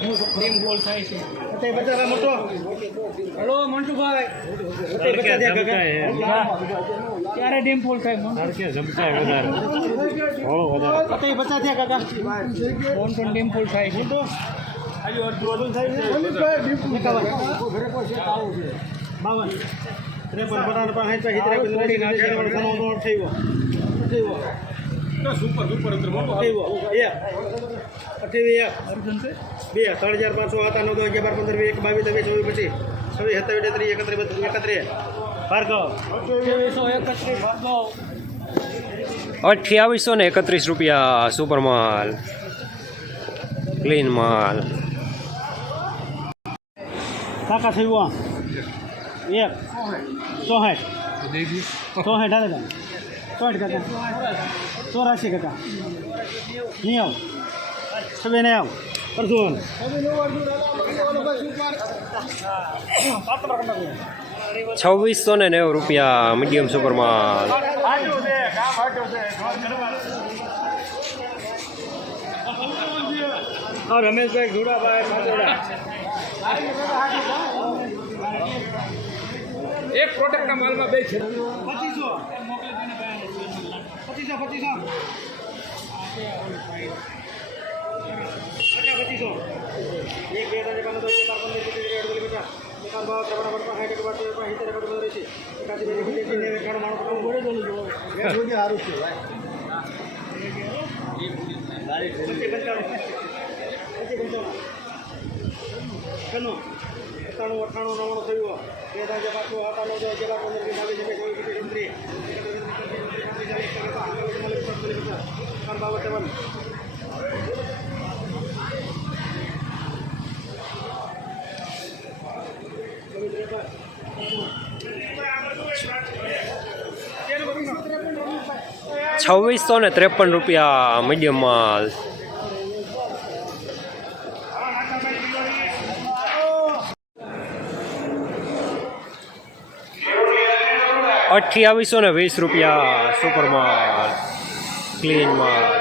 Dim goal થાય છે. તે બચારા મોટો. હલો મંટુભાઈ તે બચા દે કાકા ક્યારે ટીમ ફૂલ થાય મંટુ? તે બચા થયા કાકા ફોન પણ ટીમ ફૂલ થાય છે? બાવન. ત્રેપન. પટાણ પાસે હિતરે લોડી નાખે પણ થયો થયો સુપર સુપર અંદર મોટો થયો એક અઠ્યાવીસ એક અર્જુન છે બે ત્રણ હજાર પાંચસો હતા નવ દસ અગિયાર બાર પંદર વીસ એક બાવીસ ત્રેવીસ ચોવીસ પચીસ છવ્વીસ સત્તાવીસ ત્રીસ એકત્રીસ બત્રીસ એકત્રીસ ભાર્ગવ ત્રેવીસો એકત્રીસ ભાર્ગવ અઠ્યાવીસો ને એકત્રીસ રૂપિયા સુપર માલ ક્લીન માલ કાકા થયું આ એક ચોસઠ ચોસઠ હાલે કાકા ચોસઠ કાકા ચોરાશી કાકા નહીં આવ છબી નહીં આવ અર્જુન છવ્વીસો ને નેવું રૂપિયા મીડિયમ સુપર માલ હા રમેશભાઈ ઘોડાભાઈ પાટોડા એક પ્રોડક્ટના માલમાં બે છે પચીસો પચીસો પચીસો પચીસો એક બે ચાર આઠ નવ દસ બાર પંદર પચીસ ત્રીસ એકત્રીસ એકાવન બાવન ત્રેપન અઠાવન સાઠ એકસઠ બાસઠ ત્રેપન સિત્તેર એકાવન પંદર એંસી એકાસી નેવું નેવું નેવું એકાણું માણસ પચાસ બોલે તો નહીં સારું છે ભાઈ પચીસ પંચાવન પચીસ પંચાવન છન્નું સત્તાણું અઠ્ઠાણું નવ્વાણું થયું બે હજાર પાછું આઠ નવ બાર પંદર વીસ એકવીસ ચોવીસ પચીસ ત્રીસ બાવન ત્રેપન છવ્વીસો ને ત્રેપન રૂપિયા મીડિયમ માલ. અઠ્યાવીસો ને વીસ રૂપિયા સુપર માલ. клеень.